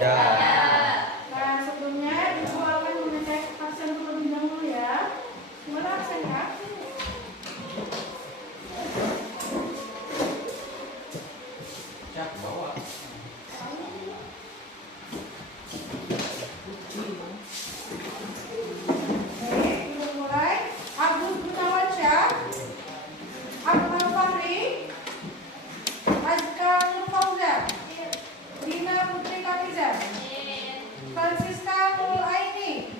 Ya. Nah, sebelumnya Ibu akan mengecek absen terlebih dahulu ya. Gimana absennya? Cak bawa. Baik, udah mulai. Agus Gunawansyah, Akmal Fahri, Azka Nurfauza, Rina Putri Kamiza, Francisca Nurul Aini,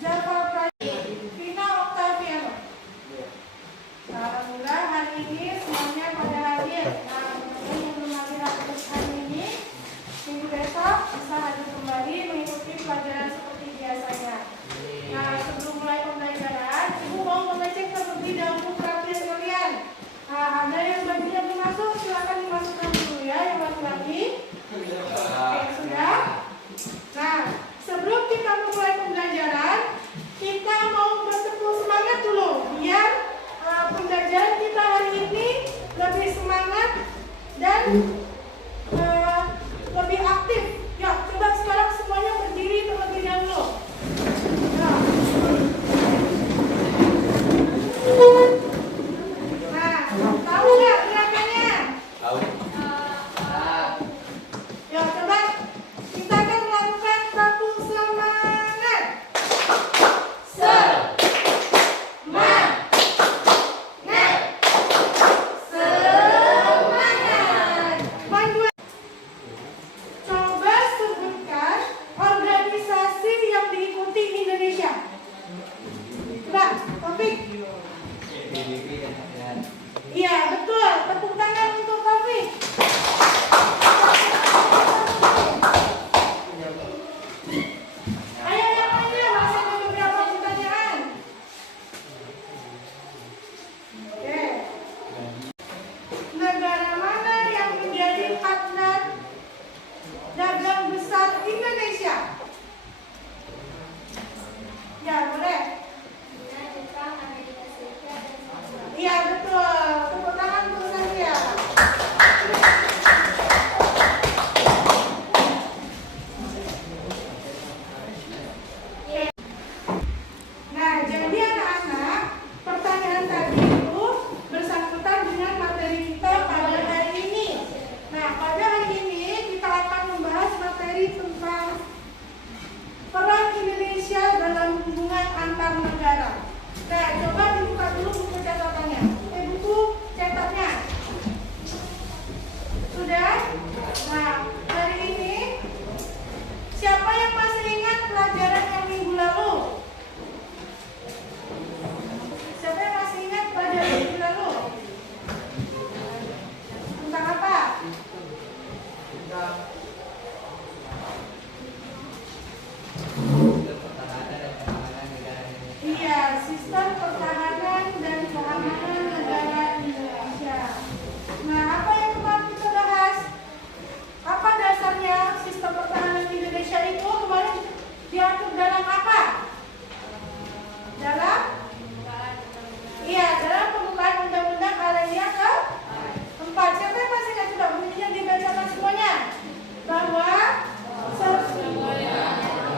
Jafar Pradi, Vina Oktaviano. Nah, alhamdulillah hari ini semuanya pada hadir. Nah, teman-teman yang belum hadir hari ini, minggu besok bisa hadir kembali mengikuti pelajaran seperti biasanya. Nah, sebelum mulai pembelajaran, Ibu mau mengecek terlebih dahulu perhatian kalian. Nah, ada yang bajunya belum masuk, silakan dimasukkan dulu ya, yang laki-laki. Oke, sudah. Nah, sebelum kita memulai pembelajaran, kita mau bertepuk semangat dulu, biar pembelajaran kita hari ini lebih semangat dan lebih aktif. Ya, coba sekarang semuanya berdiri terlebih dahulu. Nah, tahu nggak gerakannya? Tahu. Ya, coba kita akan melakukan tepuk semangat. Semangat. Semangat. Poin dua. Coba sebutkan organisasi yang diikuti Indonesia. Coba, Taufik. Iya, betul. Tepuk tangan untuk Taufik. Ayo yang lainnya, masih ada beberapa pertanyaan. Oke. Negara mana yang menjadi partner dagang besar Indonesia? Ya, boleh. Iya, betul. Tepuk tangan untuk saya. Nah, jadi anak-anak, pertanyaan tadi itu bersangkutan dengan materi kita pada hari ini. Nah, pada hari ini kita akan membahas materi tentang peran Indonesia dalam hubungan antar negara. Nah, coba dibuka dulu buku catatannya. Buku cetaknya. Sudah? Nah, hari ini siapa yang masih ingat pelajaran yang minggu lalu? Siapa yang masih ingat pelajaran minggu lalu? Tentang apa? Iya, sistem pertahanan dan keamanan negara Indonesia. Nah, apa yang kemarin kita bahas? Apa dasarnya sistem pertahanan Indonesia itu kemarin diatur dalam apa? Dalam? Iya, dalam pembukaan Undang-Undang Alinea ke-4. Siapa yang masih ingat coba bunyinya dibacakan semuanya? Bahwa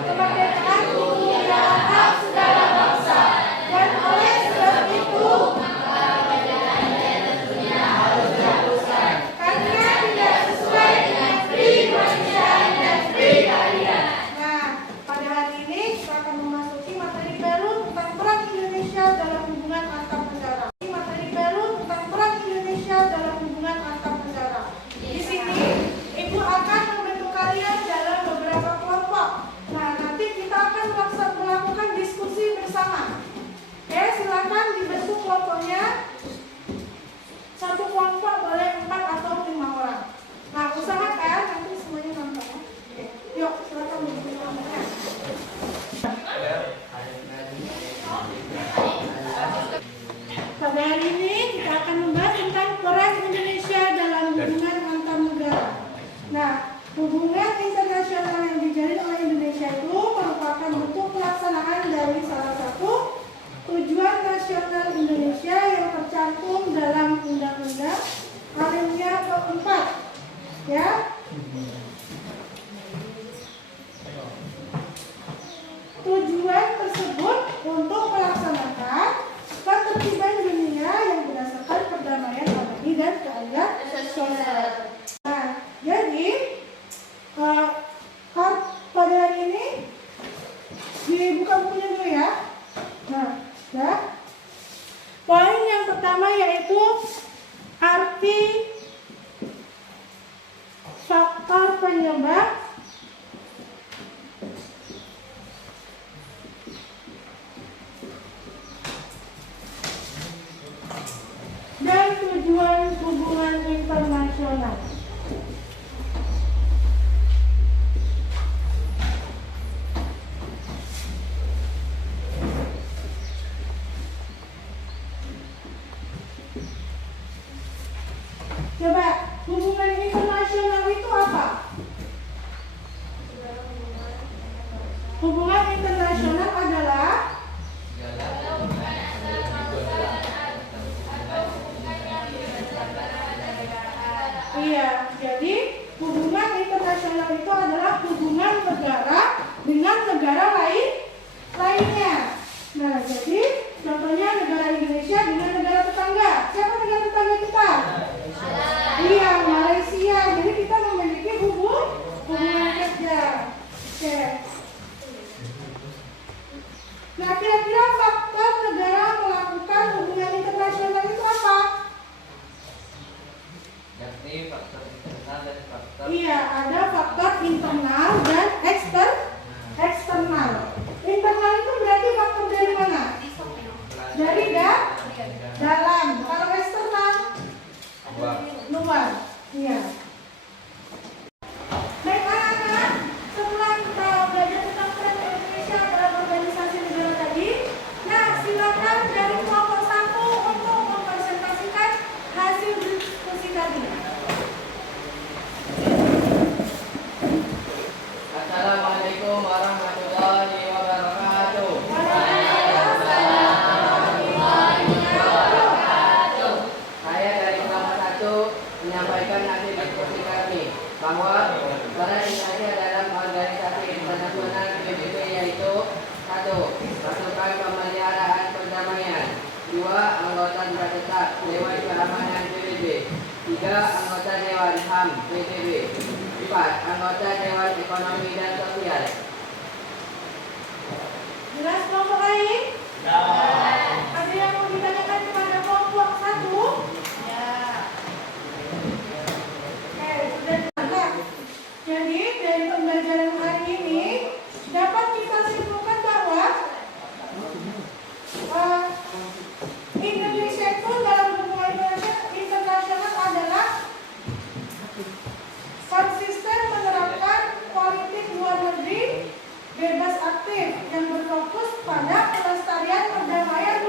kemerdekaan itu adalah hak segala bangsa dan oleh sebab itu karena tidak sesuai dengan kemanusiaan dan keadilan. Nah, pada hari ini kita akan memasuki materi baru tentang peran Indonesia dalam hubungan antar negara. Materi baru tentang peran Indonesia dalam hubungan antar negara. Di sini Ibu akan membentuk kalian dalam beberapa kelompok. Nah, nanti kita akan melakukan diskusi bersama. Oke, silakan dibentuk kelompoknya. Satu kelompok boleh 4 atau 5 orang. Nah, usahakan nanti semuanya nonton ya. Oke, yuk silakan dibentuk kelompoknya. Pada hari ini kita akan membahas tentang peran Indonesia dalam hubungan antar negara. Nah, hubungan internasional yang dijalin oleh Indonesia itu merupakan bentuk pelaksanaan dari salah satu tujuan nasional Indonesia yang tercantum dalam Undang-Undang Alinea ke-4. Ya. tujuan tersebut untuk melaksanakan ketertiban dunia yang berdasarkan perdamaian abadi dan keadilan sosial. Nah, jadi pada hari ini dibuka bukunya dulu ya. Nah, ya. Poin yang pertama yaitu arti faktor penyebab dan tujuan hubungan internasional. Coba, hubungan internasional itu apa? Hubungan internasional adalah jadi hubungan internasional itu adalah hubungan negara dengan negara lainnya. Nah, jadi contohnya negara Indonesia dengan negara tetangga. Siapa negara tetangga kita? Iya, Malaysia. Jadi kita memiliki hubungan kerja. Oke. Nah, kira-kira faktor negara melakukan hubungan internasional itu apa? Yakni faktor internal dan faktor. Iya, ada faktor internal dan eksternal. Internal itu berarti faktor dari mana? Dari dalam. Kalau eksternal luar. Iya. Baik anak-anak, setelah kita belajar tentang peran Indonesia dalam organisasi negara tadi, nah silakan dari kelompok 1 untuk mempresentasikan hasil diskusi tadi. Assalamualaikum warahmatullahi wabarakatuh. Saya dari kelompok 1 menyampaikan hasil diskusi kami bahwa peran Indonesia dalam organisasi internasional PBB yaitu 1. Pasukan pemeliharaan perdamaian, 2. Anggota tetap Dewan Keamanan PBB, 3. Anggota Dewan HAM PBB, 4. Anggota Dewan Ekonomi dan Sosial. Jelas kelompok lain? Ya. Ada yang mau ditanyakan kepada kelompok 1? Ya. Oke, sudah jelas. Jadi dari pembelajaran hari ini dapat kita simpulkan bahwa Indonesia itu dalam hubungan internasional adalah konsisten menerapkan politik luar negeri bebas aktif yang berfokus pada pelestarian perdamaian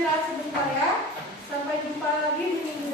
istirahat sebentar ya. Sampai jumpa lagi di minggu